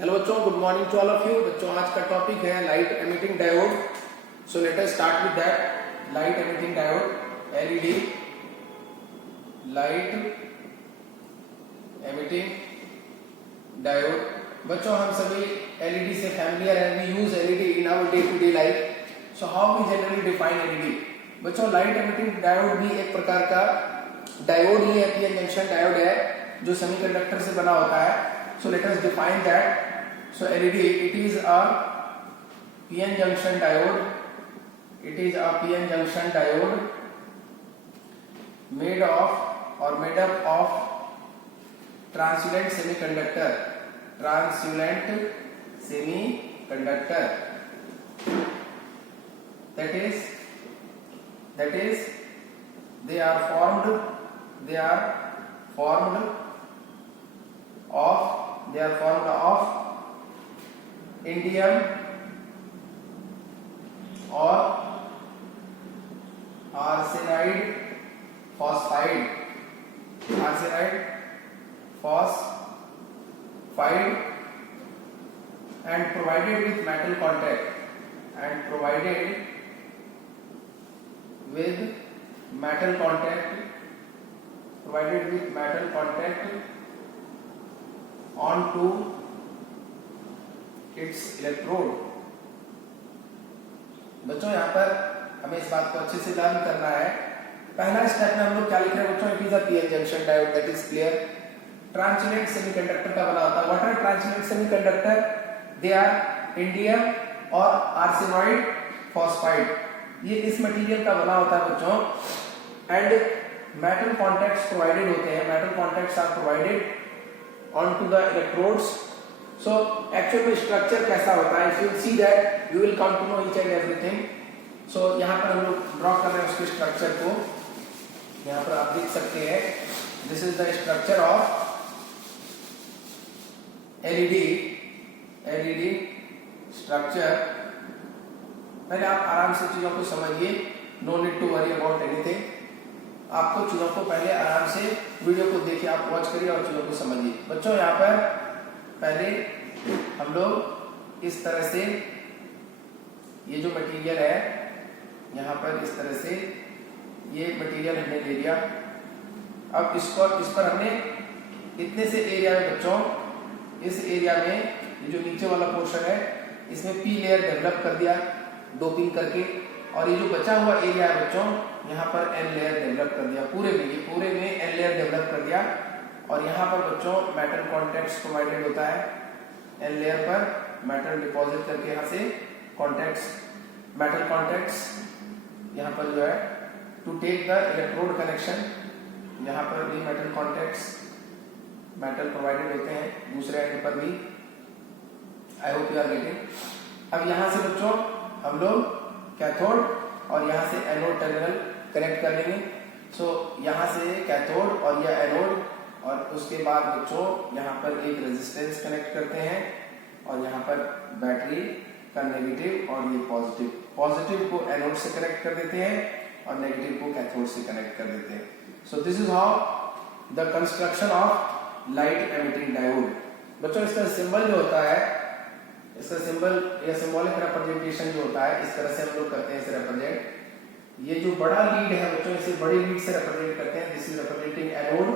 Hello बच्चों, good morning to all of you. बच्चों, आज का टॉपिक है light emitting diode. So let us start with that. Light emitting diode, LED, light emitting diode. बच्चों, हम सभी एलईडी से फैमिलियर हैं। We use LED in our day to day life. So how we generally define LED? बच्चों, light emitting diode भी एक प्रकार का डायोड ही है, पीएन जंक्शन डायोड है जो सेमीकंडक्टर से बना होता है। So let us define that. So LED, it is a PN junction diode. It is a PN junction diode made of or made up of transient semiconductor. Transient semiconductor. That is they are formed of indium or arsenide phosphide and provided with metal contact onto its electrode. बच्चों, यहाँ पर हमें इस बात को अच्छे से learn करना है। पहला स्टेप में हम लोग क्या लिख रहे हैं बच्चों? It is a PN junction diode, that is clear. Translucent semiconductor का बना होता है। What are translucent semiconductor? They are indium और आर्सेनाइड फॉस्फाइड। ये इस मटेरियल का बना होता है बच्चों। एंड मेटल कॉन्टैक्ट्स प्रोवाइडेड होते हैं। Metal contacts are provided onto the electrodes. So actual में स्ट्रक्चर कैसा होता है? If you see that, you will come to know each and everything. So यहाँ पर हम लोग ड्रॉ कर रहे हैं उसके स्ट्रक्चर को। यहाँ पर आप देख सकते हैं, this is the structure of LED structure. पहले आप आराम से चीजों को समझिए। No need to worry about anything. आपको चीजों को पहले आराम से वीडियो को देखिए, आप वॉच करिए और चीजों को समझिए। बच्चों, यहाँ पर पहले हम लोग इस तरह से ये जो मटेरियल है, यहाँ पर इस तरह से ये मटेरियल हमने ले लिया। अब इस पर हमने इतने से एरिया में बच्चों, इस एरिया में ये जो नीचे वाला पोर्शन है, इसमें पी लेयर डेवलप कर दिया डोपिंग करके। और ये जो बचा हुआ एरिया है बच्चों, यहाँ पर एन लेयर डेवलप कर दिया। पूरे में एन लेयर डेवलप कर दिया। और यहाँ पर बच्चों मेटल कॉन्टैक्ट्स प्रोवाइडेड होता है। एन लेयर पर मेटल डिपॉजिट करके यहाँ से मेटल कॉन्टैक्ट्स यहाँ पर जो है to take the electrode connection. यहाँ पर भी मेटल कॉन्टैक्ट्स मेटल प्रोवाइडेड होते हैं, दूसरे एंड पर भी। I hope you are getting. अब यहाँ से बच्चों हम लोग कैथोड और यहाँ से एनोड टर्मिनल कनेक्ट कर लेंगे। सो यहाँ से कैथोड और यह एनोड, और उसके बाद बच्चों यहाँ पर एक रेजिस्टेंस कनेक्ट करते हैं और यहाँ पर बैटरी का नेगेटिव और ये पॉजिटिव को एनोड से कनेक्ट कर देते हैं और नेगेटिव को कैथोड से कनेक्ट कर देते हैं। सो this is how the construction of light emitting diode. बच्चों, इसका सिंबल जो होता है, इसका सिंबल या सिंबॉलिक रिप्रेजेंटेशन जो होता है, इस तरह से हम लोग करते हैं इसे रिप्रेजेंट। ये जो बड़ा लीड है बच्चों, इसे बड़ी लीड से रिप्रेजेंट करते हैं। This is representing anode,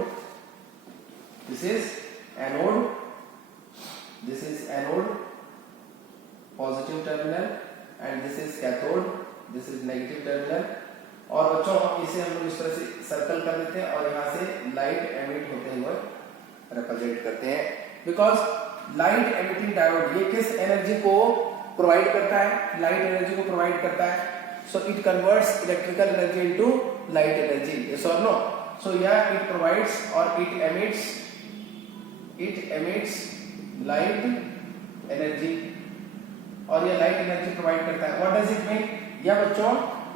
this is anode positive terminal, and this is cathode, this is negative terminal. और बच्चों इसे हम लोग इस तरह से सर्कल कर देते हैं और यहाँ से लाइट एमिट होते हुए रिप्रेजेंट करते हैं। बिकॉज लाइट एमिटिंग डायोड ये किस एनर्जी को प्रोवाइड करता है? लाइट एनर्जी को प्रोवाइड करता है। So it converts electrical energy into light energy, yes और नो? सो या इट प्रोवाइड्स और इट एमिट्स लाइट एनर्जी, और ये लाइट एनर्जी प्रोवाइड करता है। What does it mean? या बच्चों,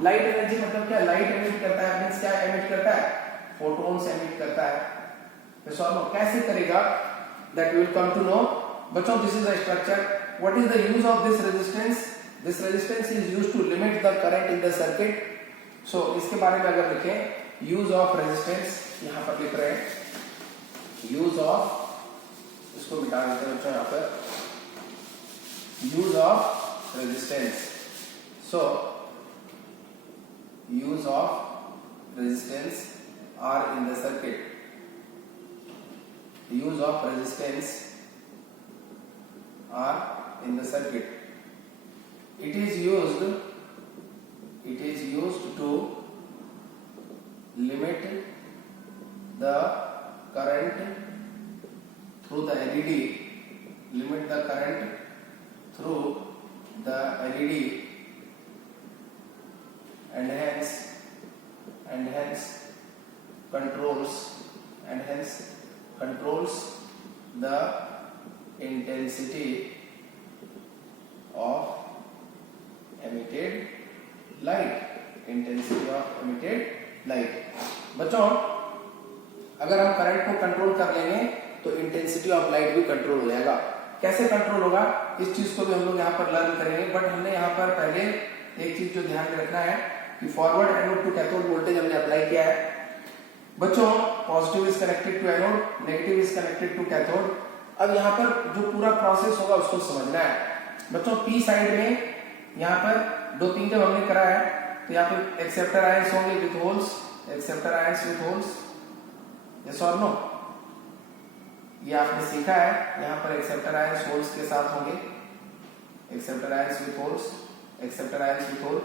लाइट एनर्जी मतलब क्या? लाइट एमिट करता है, मींस क्या एमिट करता है? फोटॉन्स एमिट करता है, यस और नो? कैसे करेगा? That we will come to know. बच्चों, this is the structure. What is the use of this resistance? This resistance is used to limit the current in the circuit. So इसके बारे में अगर लिखें, use of resistance, यहाँ पर लिख रहे हैं use of, इसको मिटा देते हैं बच्चों यहाँ पर। use of resistance. So use of resistance are in the circuit. Use of resistance are in the circuit. It is used to limit the current through the LED. Limit the current through the LED, and hence controls the intensity of emitted light. बच्चों, अगर हम current को control कर लेंगे तो intensity of light भी control हो जाएगा। कैसे कंट्रोल होगा इस चीज को भी हम लोग यहाँ पर लर्न करेंगे, बट हमने यहाँ पर पहले एक चीज जो ध्यान में रखना है कि forward anode to cathode voltage हमने अप्लाई किया है। बच्चों, positive is connected to anode, negative is connected to cathode. अब यहाँ पर जो पूरा प्रोसेस होगा उसको समझना है। बच्चों, पी साइड में यहाँ पर डोपिंग जब हमने करा है तो यहाँ पे एक्सेप्टर आयंस होंगे with holes, acceptor ions with holes, yes और नो? ये आपने सीखा है। यहाँ पर एक्सेप्टर आयंस होल्स के साथ होंगे, acceptor ions with holes, acceptor ions with hole.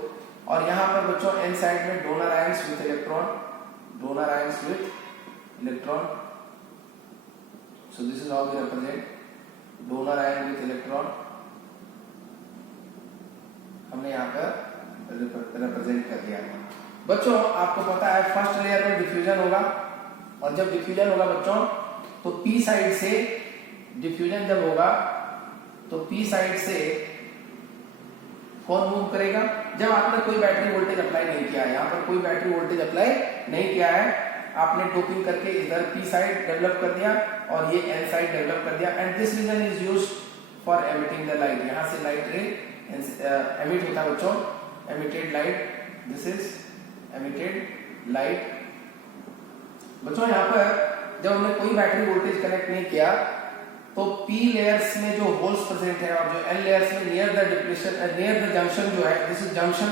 और यहाँ पर बच्चों एन साइड में donor ions with electron, donor ions with electron. So this is how we represent donor ion with electron. हमने यहाँ पर रिप्रेजेंट कर दिया। बच्चों, आपको पता है फर्स्ट लेयर में डिफ्यूजन होगा, और जब डिफ्यूजन होगा बच्चों तो पी साइड से डिफ्यूजन जब होगा तो पी साइड से कौन मूव करेगा? जब आपने कोई बैटरी वोल्टेज अप्लाई नहीं किया है, यहाँ पर कोई बैटरी वोल्टेज अप्लाई नहीं किया है, आपने डोपिंग करके इधर पी साइड डेवलप कर दिया और ये एन साइड डेवलप कर दिया, and this region is used for emitting the light. यहाँ से लाइट रे एमिट होता है बच्चों, emitted light, this is emitted light. बच्चों, यहाँ पर जब हमने कोई बैटरी वोल्टेज कनेक्ट नहीं किया तो पी लेयर्स में जो होल्स प्रेजेंट है और जो एन लेयर्स में near the depletion, near the junction जो है, this is junction,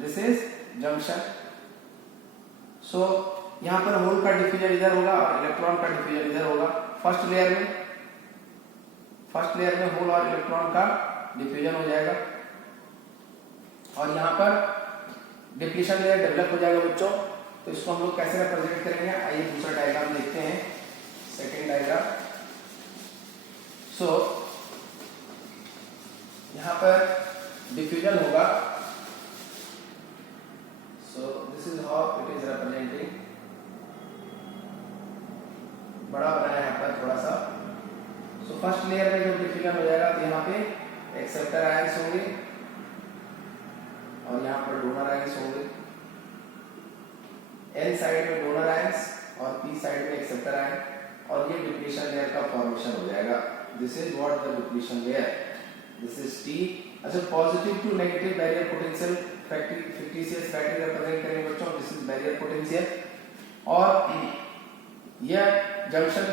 this is junction. So यहाँ पर होल का डिफ्यूजन इधर होगा और इलेक्ट्रॉन का डिफ्यूजन इधर होगा। फर्स्ट लेयर में होल और इलेक्ट्रॉन का डिफ्यूजन हो जाएगा और यहाँ पर डिप्लीशन लेयर डेवलप हो जाएगा बच्चों। तो इसको हम लोग कैसे रिप्रेजेंट करेंगे? आइए दूसरा डायग्राम देखते हैं, सेकेंड डायग्राम। सो यहाँ पर डिफ्यूजन होगा। सो this is how it is representing. बड़ा बनाया है यहाँ पर थोड़ा सा। सो फर्स्ट लेयर में जब डिफ्यूजन हो जाएगा तो यहाँ पे एक्सेप्टर आयंस होंगे और यहाँ पर डोनर आयंस होंगे। एन साइड में डोनर आयंस और पी साइड में एक्सेप्टर आयन, और ये डिप्लीशन लेयर का फॉर्मेशन हो जाएगा। This is what the depletion layer, this is T. अच्छा, positive to negative barrier potential fictitious battery represent करेंगे बच्चों, दिस इज बैरियर पोटेंशियल। और यह जंक्शन,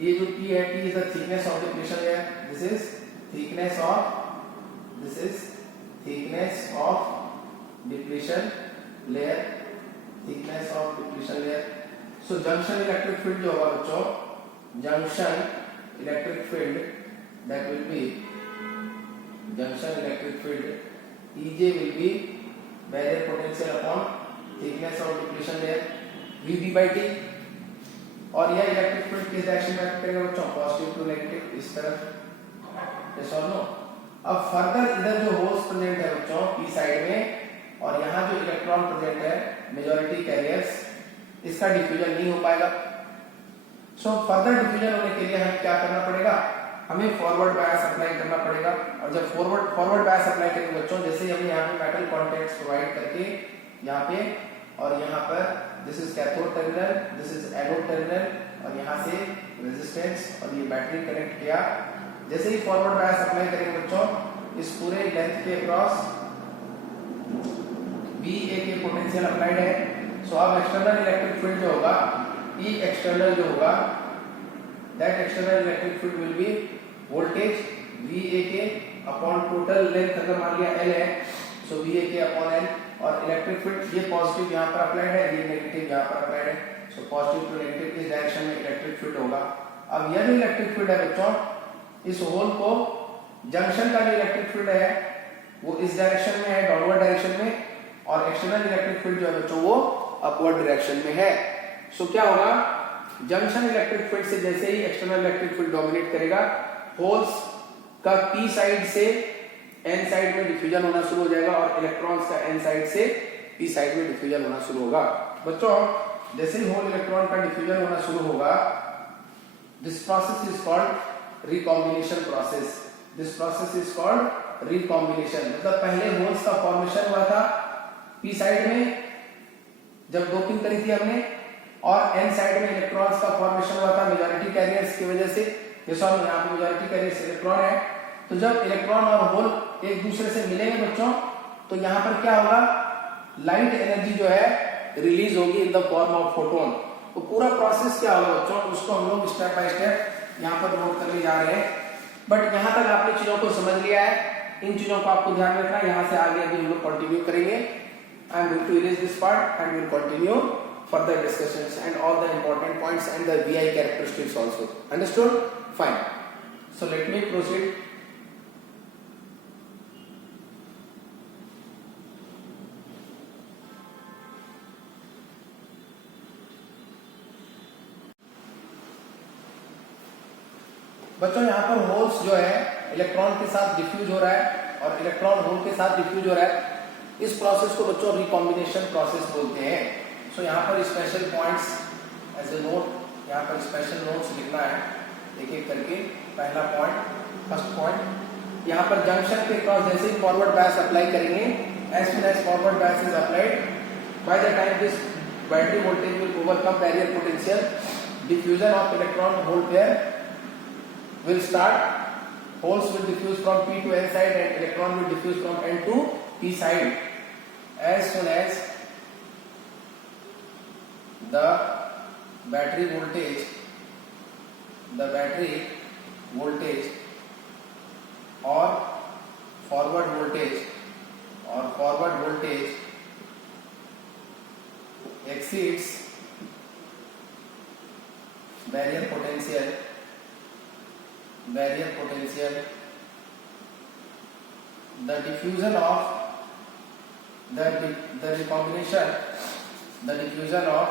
ये जो टी है, T is the thickness of depletion layer, this is thickness of depletion layer, thickness of depletion layer. So junction electric field जो होगा बच्चों, junction electric field, that will be junction electric field EJ will be barrier potential upon thickness of depletion layer VB by T। और यह electric field किस direction में act करेगा बच्चों? Positive to negative, इस तरफ, यस और नो? अब फर्दर इधर जो होल्स प्रेजेंट है बच्चों पी साइड में, और यहाँ जो इलेक्ट्रॉन प्रेजेंट है, मेजॉरिटी कैरियर्स, इसका डिफ्यूजन नहीं हो पाएगा। सो फर्दर डिफ्यूजन होने के लिए हमें क्या करना पड़ेगा? हमें फॉरवर्ड बायस अप्लाई करना पड़ेगा। और जब फॉरवर्ड बायस अप्लाई करेंगे बच्चों, जैसे हमने यहाँ पे मेटल कॉन्टैक्ट्स प्रोवाइड करके यहाँ पे और यहाँ पर, this is cathode terminal, this is anode terminal, और यहाँ से रेजिस्टेंस और ये बैटरी कनेक्ट किया। जैसे ही फॉरवर्ड बायस अप्लाई करेंगे बच्चों, इस पूरे लेंथ के अक्रॉस BA के पोटेंशियल अप्लाइड है। सो अब एक्सटर्नल इलेक्ट्रिक फील्ड जो होगा, E एक्सटर्नल जो होगा, that external electric field will be voltage V A के अपॉन टोटल लेंथ अगर मान लिया एल है, सो वी ए के अपॉन एल, और इलेक्ट्रिक फील्ड ये पॉजिटिव यहाँ पर अप्लाइड है, ये नेगेटिव यहाँ पर अप्लाइड है, सो पॉजिटिव टू नेगेटिव इस डायरेक्शन में इलेक्ट्रिक फील्ड होगा। अब यह जो इलेक्ट्रिक फील्ड है बच्चों, इस होल को जंक्शन का जो इलेक्ट्रिक फील्ड है वो इस डायरेक्शन में है, डाउनवर्ड डायरेक्शन में, और एक्सटर्नल इलेक्ट्रिक फील्ड जो है बच्चों वो अपवर्ड डायरेक्शन में है। सो क्या होगा, जंक्शन इलेक्ट्रिक फील्ड से जैसे ही एक्सटर्नल इलेक्ट्रिक फील्ड डोमिनेट करेगा, होल्स का पी साइड से एन साइड में डिफ्यूजन होना शुरू हो जाएगा और इलेक्ट्रॉन्स का एन साइड से पी साइड में डिफ्यूजन होना शुरू होगा। बच्चों जैसे ही होल इलेक्ट्रॉन का डिफ्यूजन होना शुरू होगा, this process is called recombination process. This process is called recombination. मतलब पहले होल्स का फॉर्मेशन हुआ था पी साइड में जब डोपिंग करी थी हमने, और एन साइड में इलेक्ट्रॉन्स का फॉर्मेशन हुआ था मेजॉरिटी कैरियर्स की वजह से। जैसा हम यहाँ पे मेजॉरिटी कैरियर्स इलेक्ट्रॉन है, तो जब इलेक्ट्रॉन और होल एक दूसरे से मिलेंगे बच्चों, तो यहाँ पर क्या होगा, लाइट एनर्जी जो है रिलीज होगी in the form of photon. तो पूरा प्रोसेस क्या होगा बच्चों, उसको हम लोग स्टेप बाय स्टेप यहाँ पर नोट करने जा रहे हैं। बट यहाँ तक आपने चीजों को समझ लिया है, इन चीजों को आपको ध्यान रखना है। यहाँ से आगे अभी हम लोग कंटिन्यू करेंगे। I am going to erase this part and will continue further discussions and all the important points and the VI characteristics also. Understood? Fine. So let me proceed. बच्चों यहाँ पर होल्स जो है इलेक्ट्रॉन के साथ diffuse हो रहा है और इलेक्ट्रॉन होल के साथ डिफ्यूज हो रहा है। इस प्रोसेस को बच्चों रिकॉम्बिनेशन प्रोसेस बोलते हैं। सो यहाँ पर special points as a note, यहाँ पर स्पेशल नोट्स लिखना है एक एक करके। पहला पॉइंट, फर्स्ट पॉइंट, यहाँ पर जंक्शन के क्रॉस जैसे ही फॉरवर्ड बायस अप्लाई करेंगे, as soon as forward bias is applied, by the time this battery voltage will overcome barrier potential, diffusion of electron hole pair will start. Holes will diffuse from P to N side and electron will diffuse from N to P side. As soon as the battery voltage or forward voltage exceeds barrier potential, the diffusion of the diffusion of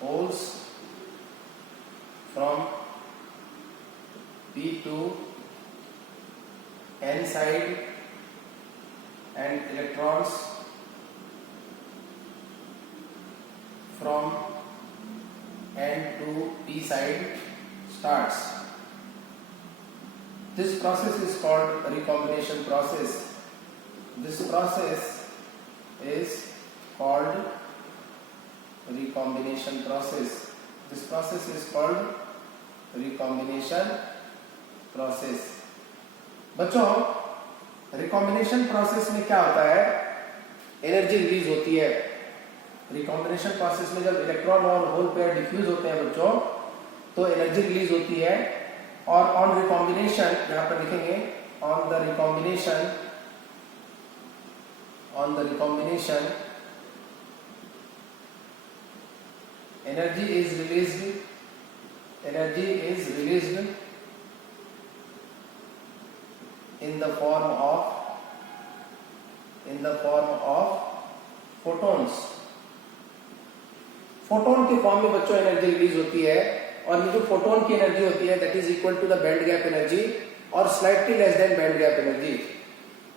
holes from P to N side and electrons from N to P side starts. This process is called recombination process. This process is called recombination process. This process is called recombination process. बच्चों recombination process में क्या होता है, energy release होती है। Recombination process में जब electron और होल पेयर डिफ्यूज होते हैं बच्चों, तो एनर्जी रिलीज होती है। और ऑन रिकॉम्बिनेशन, यहां पर लिखेंगे on the recombination energy is released in the form of photons. Photon के फॉर्म में बच्चों एनर्जी रिलीज होती है, और ये जो फोटोन की एनर्जी होती है that is equal to the band gap energy और slightly less than band gap energy.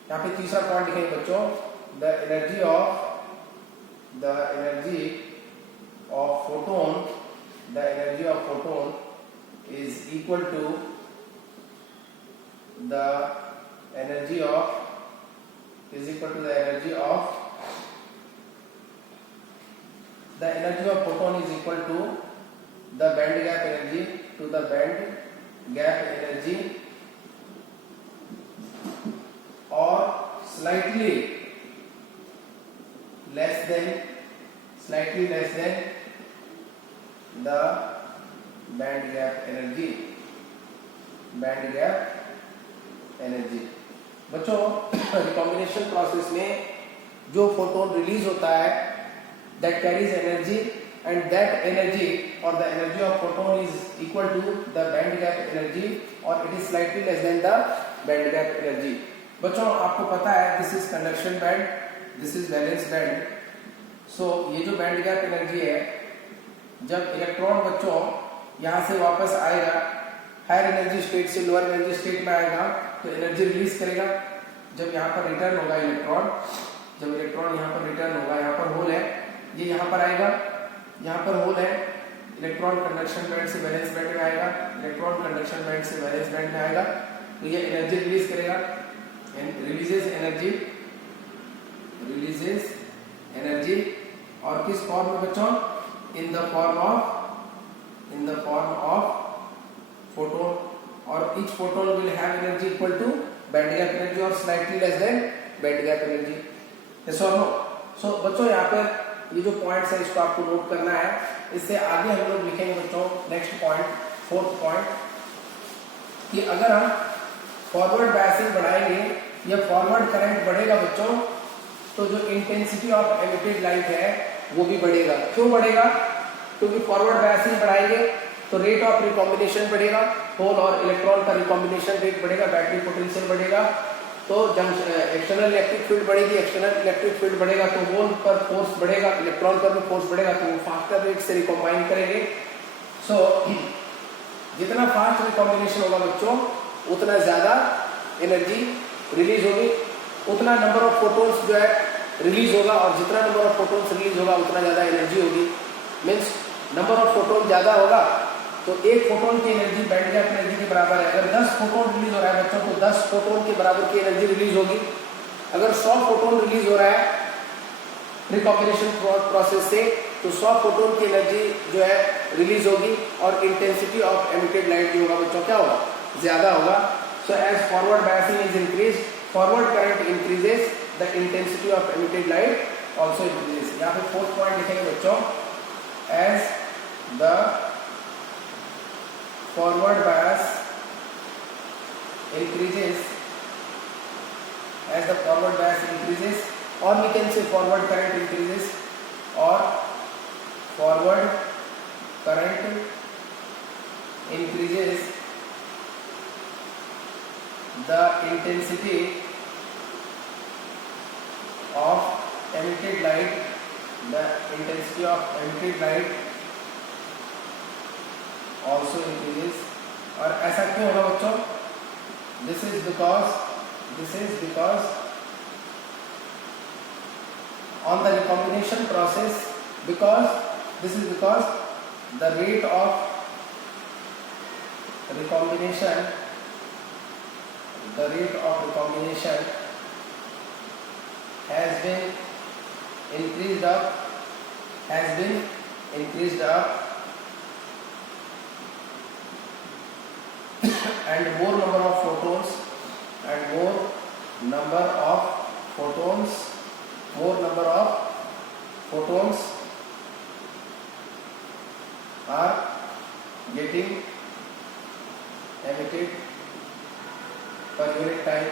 यहाँ पे तीसरा पॉइंट लिखेंगे बच्चों, the energy of photon is equal to the energy of photon is equal to the band gap energy or slightly less than the band gap energy, band gap energy. बच्चों recombination process में जो photon release होता है that carries energy and that energy or the energy of photon is equal to the band gap energy or it is slightly less than the band gap energy। बच्चों आपको पता है this is conduction band, this is valence band. So ये जो band gap energy है, जब electron बच्चों यहाँ से वापस आएगा हायर एनर्जी स्टेट से लोअर एनर्जी स्टेट में आएगा तो एनर्जी रिलीज करेगा। जब यहाँ पर रिटर्न होगा इलेक्ट्रॉन, जब इलेक्ट्रॉन यहाँ पर रिटर्न होगा, यहाँ पर होल है, ये यहाँ पर आएगा, यहाँ पर होल है, इलेक्ट्रॉन कंडक्शन बैंड से वैलेंस बैंड में आएगा, इलेक्ट्रॉन कंडक्शन बैंड से वैलेंस बैंड में आएगा तो ये एनर्जी रिलीज करेगा एंड रिलीजेस एनर्जी और किस फॉर्म में बच्चों? In the form of photon और each photon will have energy equal to band gap energy or slightly less than band gap energy। yes or no? so बच्चों यहाँ पर ये जो पॉइंट्स है इसको आपको नोट करना है। इससे आगे हम लोग लिखेंगे बच्चों नेक्स्ट पॉइंट, फोर्थ पॉइंट, कि अगर हम फॉरवर्ड बायसिंग बढ़ाएंगे या फॉरवर्ड करंट बढ़ेगा बच्चों तो जो इंटेंसिटी ऑफ एमिटेड लाइट है वो भी बढ़ेगा। क्यों बढ़ेगा? क्योंकि फॉरवर्ड बायसिंग बढ़ाएंगे तो रेट ऑफ रिकॉम्बिनेशन बढ़ेगा, होल और इलेक्ट्रॉन का रिकॉम्बिनेशन रेट बढ़ेगा, बैटरी पोटेंशियल बढ़ेगा, तो जब एक्सटर्नल इलेक्ट्रिक फील्ड बढ़ेगी, एक्सटर्नल इलेक्ट्रिक फील्ड बढ़ेगा तो होल पर फोर्स बढ़ेगा, इलेक्ट्रॉन पर भी फोर्स बढ़ेगा तो वो फास्टर रेट से रिकॉम्बाइन करेंगे। सो जितना फास्ट रिकॉम्बिनेशन होगा बच्चों उतना ज्यादा एनर्जी रिलीज होगी, उतना नंबर ऑफ फोटोन्स जो है रिलीज होगा और जितना नंबर ऑफ फोटोन्स रिलीज होगा उतना ज्यादा एनर्जी होगी। मीन्स नंबर ऑफ फोटोन ज्यादा होगा तो एक फोटोन की एनर्जी बैंड गैप एनर्जी के बराबर है। अगर 10 फोटोन रिलीज हो रहा है बच्चों तो 10 फोटोन के बराबर की एनर्जी रिलीज होगी। अगर 100 फोटोन रिलीज हो रहा है रिकॉम्बिनेशन प्रोसेस से तो 100 फोटोन की एनर्जी जो है रिलीज होगी और इंटेंसिटी ऑफ एमिटेड लाइट जो होगा बच्चों क्या होगा? ज्यादा होगा। So as forward biasing is increase, forward current increases, the intensity of emitted light also increases. यहाँ पे फोर्थ पॉइंट लिखेंगे बच्चों, as the forward bias increases, as the forward bias increases, or we can say forward current increases, or forward current increases, the intensity of emitted light, the intensity of emitted light also increases। और ऐसा क्यों होगा बच्चों? This is because on the recombination process, this is because the rate of recombination has been increased up and more number of photons are getting emitted per unit time।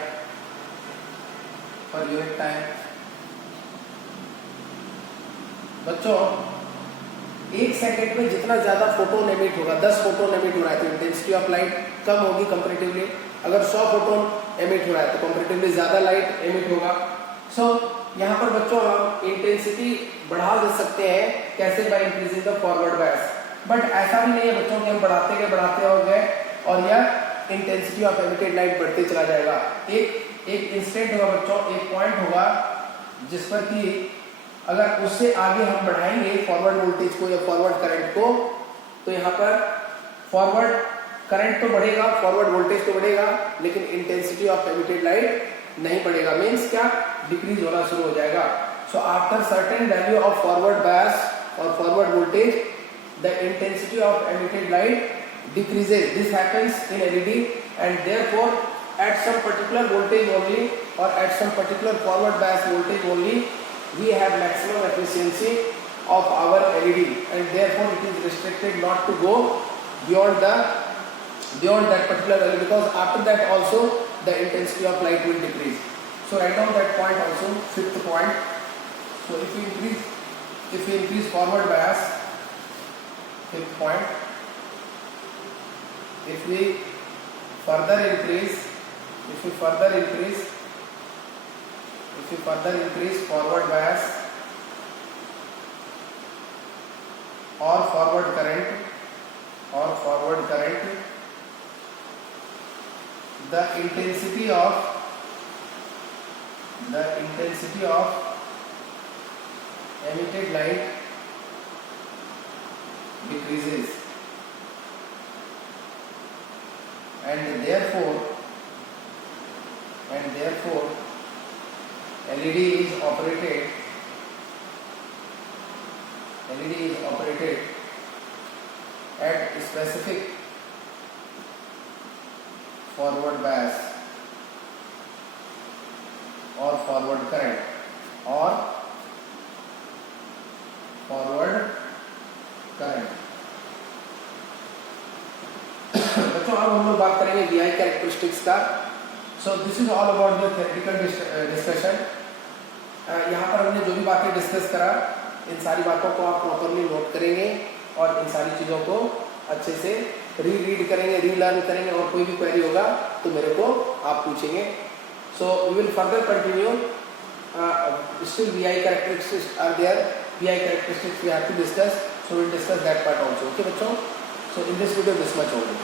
बच्चों एक second में जितना ज्यादा फोटोन एमिट होगा, 10 photon emit हो रहा है तो इंटेंसिटी ऑफ लाइट कम होगी कंपैरेटिवली। अगर 100 फोटोन एमिट हो रहा है तो कंपैरेटिवली ज्यादा लाइट एमिट होगा। सो यहाँ पर बच्चों हम इंटेंसिटी बढ़ा दे सकते हैं, कैसे? By increasing the forward bias. But ऐसा भी नहीं है बच्चों कि हम बढ़ाते हो गए और यह इंटेंसिटी ऑफ एमिटेड लाइट बढ़ते चला जाएगा। एक इंस्टेंट होगा बच्चों, एक पॉइंट होगा जिस पर कि अगर उससे आगे हम बढ़ाएंगे फॉरवर्ड वोल्टेज को या फॉरवर्ड करंट को तो यहाँ पर फॉरवर्ड करंट तो बढ़ेगा, फॉरवर्ड वोल्टेज तो बढ़ेगा, लेकिन इंटेंसिटी ऑफ एमिटेड लाइट नहीं बढ़ेगा। मीन्स क्या? डिक्रीज होना शुरू हो जाएगा। So after certain value of forward bias और forward voltage the intensity of emitted light decreases। This happens in LED and therefore at some particular voltage only or at some particular forward bias voltage only we have maximum efficiency of our LED and therefore it is restricted not to go beyond that particular value, because after that also the intensity of light will decrease. So write down that point also, fifth point. So if we increase forward bias, fifth point, if we further increase forward bias or forward current, the intensity of emitted light decreases, and therefore LED is operated at specific forward bias or forward current or forward current. बच्चों अब हम लोग बात करेंगे VI characteristics का. सो this is all about the theoretical discussion. यहाँ पर हमने जो भी बातें डिस्कस करा, इन सारी बातों को आप प्रॉपरली नोट करेंगे और इन सारी चीज़ों को अच्छे से रीड करेंगे, रीलर्न करेंगे, और कोई भी क्वेरी होगा तो मेरे को आप पूछेंगे. So we will further continue. Still VI characteristics are there. VI characteristics we have to discuss. So we will discuss that part also. Okay, बच्चों. So in this video this much only.